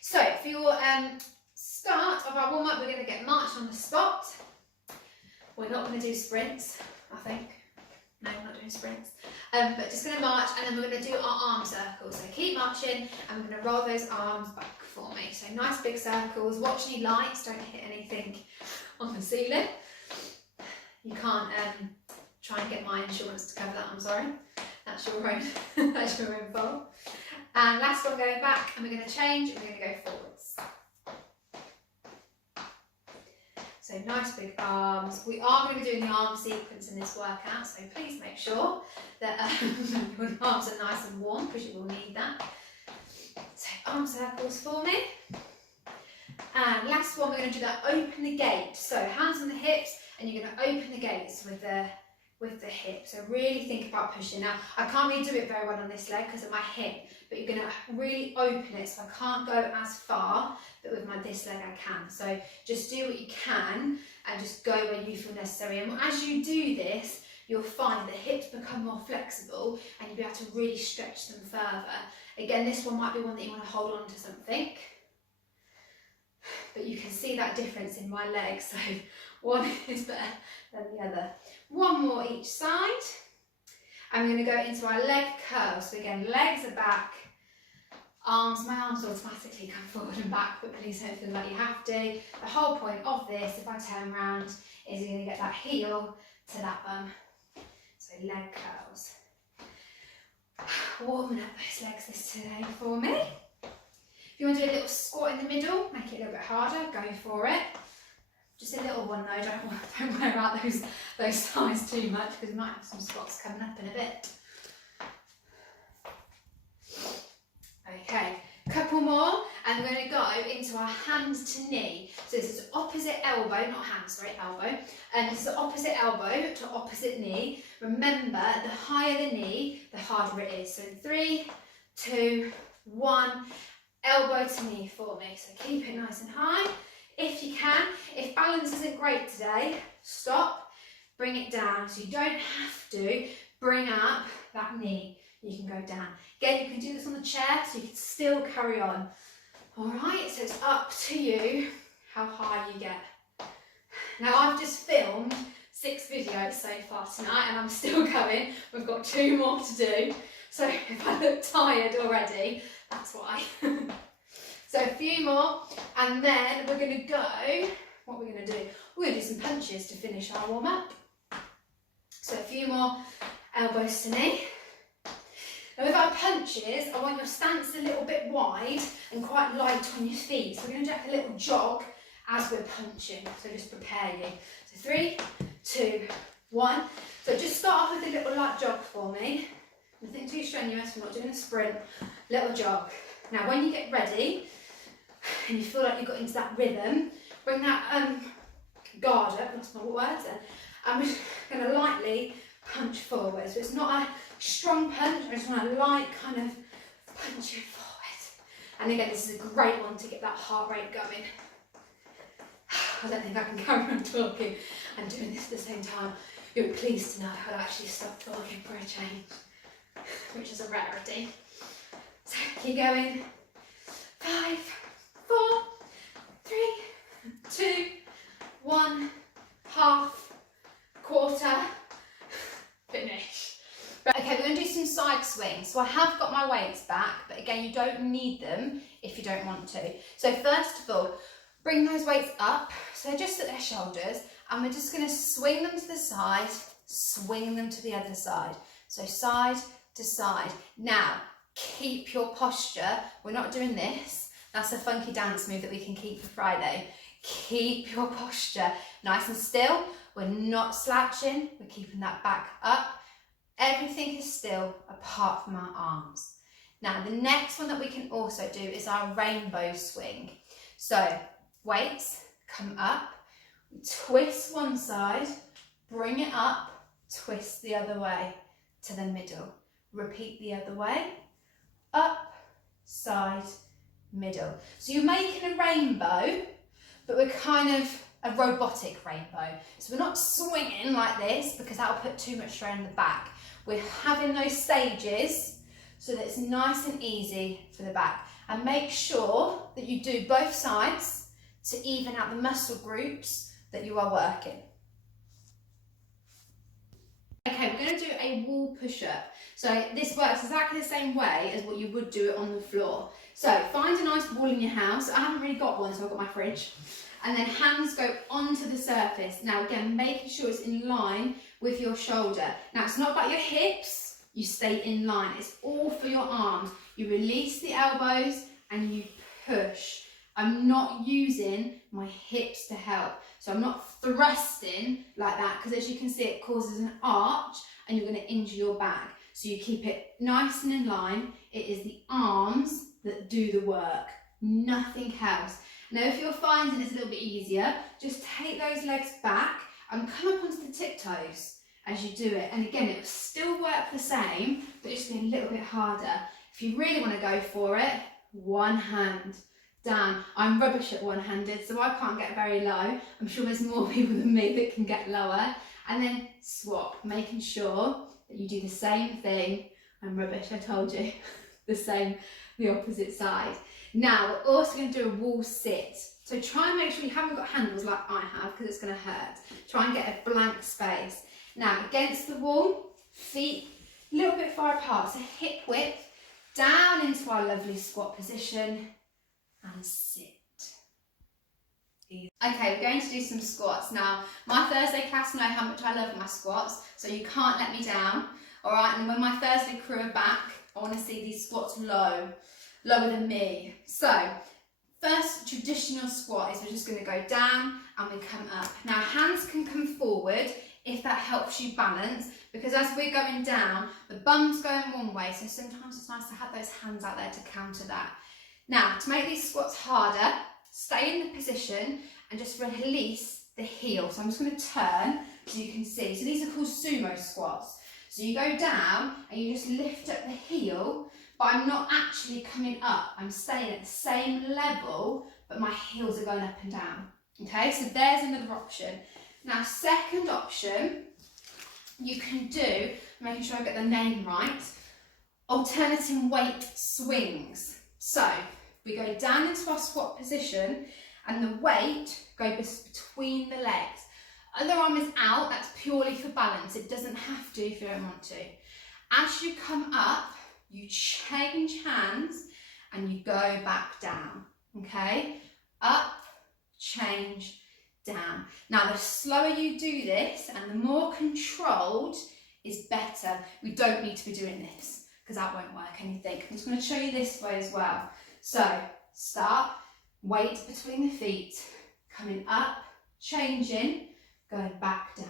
So for your start of our warm-up, we're going to get marched on the spot. We're not going to do sprints, I think. No, we're not doing sprints. But just going to march, and then we're going to do our arm circles. So keep marching, and we're going to roll those arms back for me. So nice big circles. Watch any lights, don't hit anything on the ceiling. You can't try and get my insurance to cover that, I'm sorry. That's your own, that's your own fault. And last one, going back, and we're going to change, and we're going to go forwards. So nice big arms. We are going to be doing the arm sequence in this workout, so please make sure that your arms are nice and warm, because you will need that. So arm circles for me. And last one, we're going to do that open the gate. So hands on the hips, and you're going to open the gates with the hip. So really think about pushing. Now, I can't really do it very well on this leg because of my hip, but you're going to really open it, so I can't go as far, but with this leg I can. So just do what you can and just go where you feel necessary. And as you do this, you'll find that hips become more flexible and you'll be able to really stretch them further. Again, this one might be one that you want to hold on to something, but you can see that difference in my legs. So one is better than the other. One more each side. And we're going to go into our leg curls. So again, legs are back, arms, my arms automatically come forward and back, but please don't feel like you have to. The whole point of this, if I turn around, is you're going to get that heel to that bum. So leg curls. Warming up those legs this today for me. If you want to do a little squat in the middle, make it a little bit harder, go for it. Just a little one though, don't wear out those thighs too much, because we might have some squats coming up in a bit. Okay, couple more, and we're going to go into our hand to knee. So this is opposite elbow, not hand, sorry, elbow. And this is opposite elbow to opposite knee. Remember, the higher the knee, the harder it is. So 3, 2, 1, elbow to knee for me. So keep it nice and high. If you can, if balance isn't great today, stop, bring it down. So you don't have to bring up that knee. You can go down. Again, you can do this on the chair, so you can still carry on. All right, so it's up to you how high you get. Now, I've just filmed 6 videos so far tonight, and I'm still going. We've got 2 more to do. So if I look tired already, that's why. So a few more, and then we're going to go, what we're going to do? We're going to do some punches to finish our warm-up. So a few more elbows to knee. Now with our punches, I want your stance a little bit wide and quite light on your feet. So we're going to do like a little jog as we're punching, so just prepare you. So 3, 2, 1. So just start off with a little light jog for me. Nothing too strenuous, we're not doing a sprint. Little jog. Now when you get ready, and you feel like you've got into that rhythm, bring that guard up, that's not what words then, and we're just going to lightly punch forward. So it's not a strong punch, I just want a light kind of punch it forward. And again, this is a great one to get that heart rate going. I don't think I can carry on talking and doing this at the same time. You'll be pleased to know I'll actually stop talking for a change, which is a rarity. So keep going. 5, 4, 3, 2, 1, half, quarter, finish. Okay, we're going to do some side swings. So I have got my weights back, but again, you don't need them if you don't want to. So first of all, bring those weights up, so just at their shoulders, and we're just going to swing them to the side, swing them to the other side. So side to side. Now, keep your posture. We're not doing this. That's a funky dance move that we can keep for Friday. Keep your posture nice and still. We're not slouching. We're keeping that back up. Everything is still apart from our arms. Now, the next one that we can also do is our rainbow swing. So, weights, come up, twist one side, bring it up, twist the other way to the middle. Repeat the other way, up, side, middle. So you're making a rainbow, but we're kind of a robotic rainbow. So we're not swinging like this because that'll put too much strain on the back. We're having those stages so that it's nice and easy for the back. and make sure that you do both sides to even out the muscle groups that you are working. Okay, we're going to do a wall push-up. So this works exactly the same way as what you would do it on the floor. So find a nice wall in your house. I haven't really got one, so I've got my fridge. And then hands go onto the surface. Now again, making sure it's in line with your shoulder. Now it's not about your hips, you stay in line. It's all for your arms. You release the elbows and you push. I'm not using my hips to help. So I'm not thrusting like that, because as you can see, it causes an arch and you're going to injure your back. So you keep it nice and in line. It is the arms that do the work, nothing else. Now, if you're finding it's a little bit easier, just take those legs back and come up onto the tiptoes as you do it. And again, it will still work the same, but it's going to be a little bit harder. If you really want to go for it, one hand down. I'm rubbish at one-handed, so I can't get very low. I'm sure there's more people than me that can get lower. And then swap, making sure that you do the same thing. I'm rubbish, I told you. The opposite side. Now, we're also going to do a wall sit. So try and make sure you haven't got handles like I have, because it's going to hurt. Try and get a blank space. Now, against the wall, feet a little bit far apart, so hip width, down into our lovely squat position, and sit. Easy. Okay, we're going to do some squats. Now, my Thursday class know how much I love my squats, so you can't let me down. All right, and when my Thursday crew are back, I want to see these squats lower than me. So, first traditional squat is we're just going to go down and we come up. Now, hands can come forward if that helps you balance, because as we're going down, the bum's going one way, so sometimes it's nice to have those hands out there to counter that. Now, to make these squats harder, stay in the position and just release the heel. So I'm just going to turn so you can see. So these are called sumo squats. So you go down and you just lift up the heel, but I'm not actually coming up. I'm staying at the same level, but my heels are going up and down. Okay, so there's another option. Now, second option, you can do, making sure I get the name right, alternating weight swings. So we go down into our squat position and the weight goes between the legs. Other arm is out, that's purely for balance. It doesn't have to if you don't want to. As you come up, you change hands and you go back down, okay? Up, change, down. Now, the slower you do this and the more controlled is better. We don't need to be doing this because that won't work anything. I'm just going to show you this way as well. So, start, weight between the feet, coming up, changing, going back down.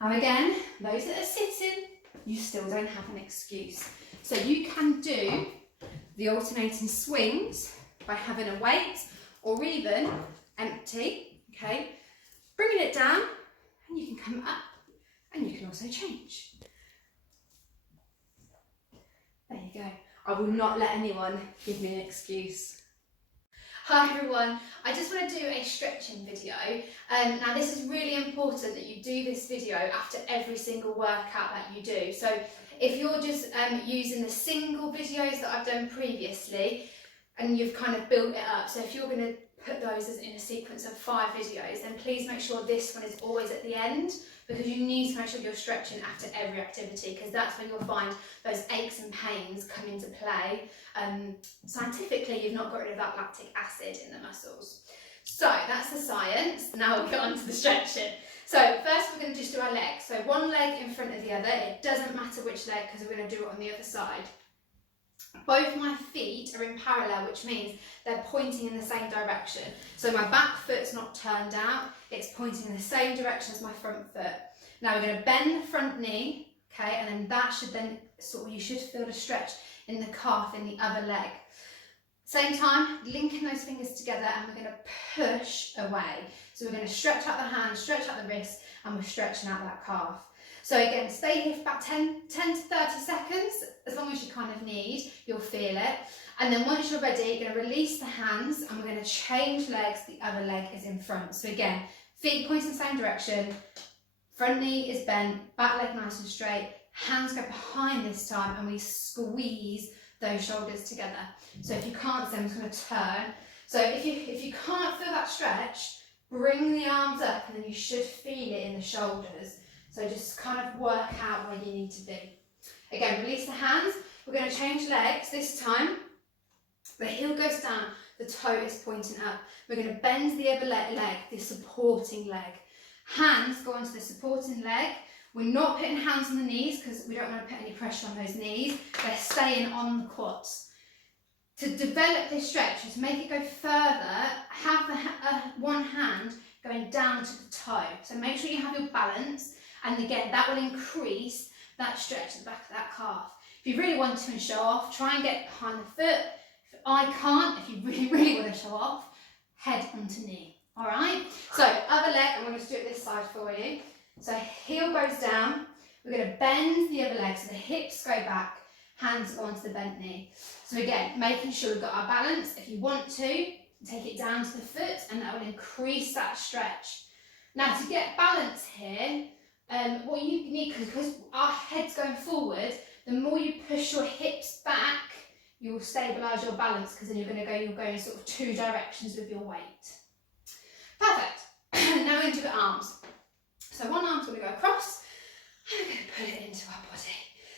Now again, those that are sitting, you still don't have an excuse. So you can do the alternating swings by having a weight or even empty, okay? Bringing it down and you can come up and you can also change. There you go. I will not let anyone give me an excuse. Hi everyone, I just want to do a stretching video. Now this is really important that you do this video after every single workout that you do. So if you're just using the single videos that I've done previously and you've kind of built it up, so if you're going to put those as in a sequence of 5 videos, then please make sure this one is always at the end, because you need to make sure you're stretching after every activity, because that's when you'll find those aches and pains come into play. Scientifically, you've not got rid of that lactic acid in the muscles. So that's the science. Now we'll get on to the stretching. So first we're going to just do our legs. So one leg in front of the other. It doesn't matter which leg, because we're going to do it on the other side. Both my feet are in parallel, which means they're pointing in the same direction. So my back foot's not turned out, it's pointing in the same direction as my front foot. Now we're going to bend the front knee, okay, and then that should then, you should feel the stretch in the calf in the other leg. Same time, linking those fingers together and we're going to push away. So we're going to stretch out the hand, stretch out the wrist, and we're stretching out that calf. So again, stay here for about 10 to 30 seconds, as long as you kind of need, you'll feel it. And then once you're ready, you're going to release the hands and we're going to change legs, the other leg is in front. So again, feet pointing the same direction, front knee is bent, back leg nice and straight, hands go behind this time and we squeeze those shoulders together. So if you can't see, I'm just going to turn. So if you can't feel that stretch, bring the arms up and then you should feel it in the shoulders. So just kind of work out where you need to be. Again, release the hands. We're going to change legs this time. The heel goes down, the toe is pointing up. We're going to bend the other leg, the supporting leg. Hands go onto the supporting leg. We're not putting hands on the knees because we don't want to put any pressure on those knees. They're staying on the quads. To develop this stretch, to make it go further, have the one hand going down to the toe. So make sure you have your balance, and again, that will increase that stretch at the back of that calf. If you really want to show off, try and get behind the foot. If I can't, if you really want to show off, head onto knee. All right? So other leg, I'm going to do it this side for you. So heel goes down. We're going to bend the other leg so the hips go back, hands go onto the bent knee. So again, making sure we've got our balance. If you want to, take it down to the foot and that will increase that stretch. Now to get balance here, what you need, because our head's going forward, the more you push your hips back, you will stabilise your balance, because then you're go in sort of two directions with your weight. Perfect. Now we're into the arms. So one arm's going to go across, and we're going to put it into our body.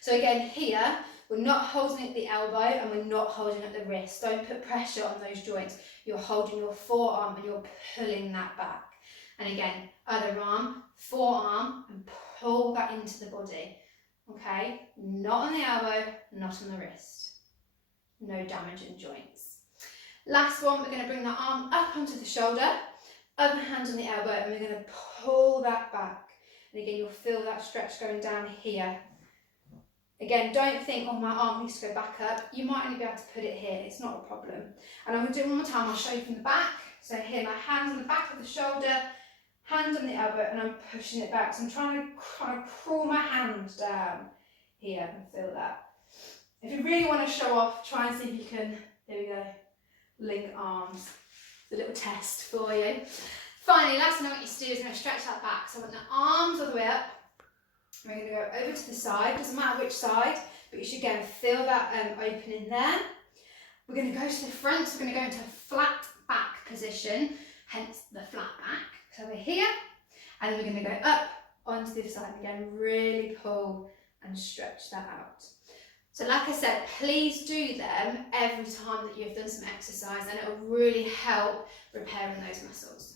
So again, here, we're not holding at the elbow and we're not holding at the wrist. Don't put pressure on those joints. You're holding your forearm and you're pulling that back. And again, other arm, forearm, and pull that into the body. Okay? Not on the elbow, not on the wrist. No damage in joints. Last one, we're going to bring the arm up onto the shoulder, other hand on the elbow, and we're going to pull that back. And again, you'll feel that stretch going down here. Again, don't think, oh, my arm needs to go back up. You might only be able to put it here. It's not a problem. And I'm going to do it one more time. I'll show you from the back. So here, my hand's on the back of the shoulder, hand on the elbow, and I'm pushing it back. So I'm trying to kind of crawl my hand down here and feel that. If you really want to show off, try and see if you can, there we go, link arms. It's a little test for you. Finally, last thing I want you to do is going to stretch that back. So I want the arms all the way up. We're going to go over to the side, doesn't matter which side, but you should again feel that opening there. We're going to go to the front, so we're going to go into a flat back position, hence the flat back. So we're here, and then we're going to go up onto the other side, and again, really pull and stretch that out. So like I said, please do them every time that you've done some exercise, and it will really help repairing those muscles.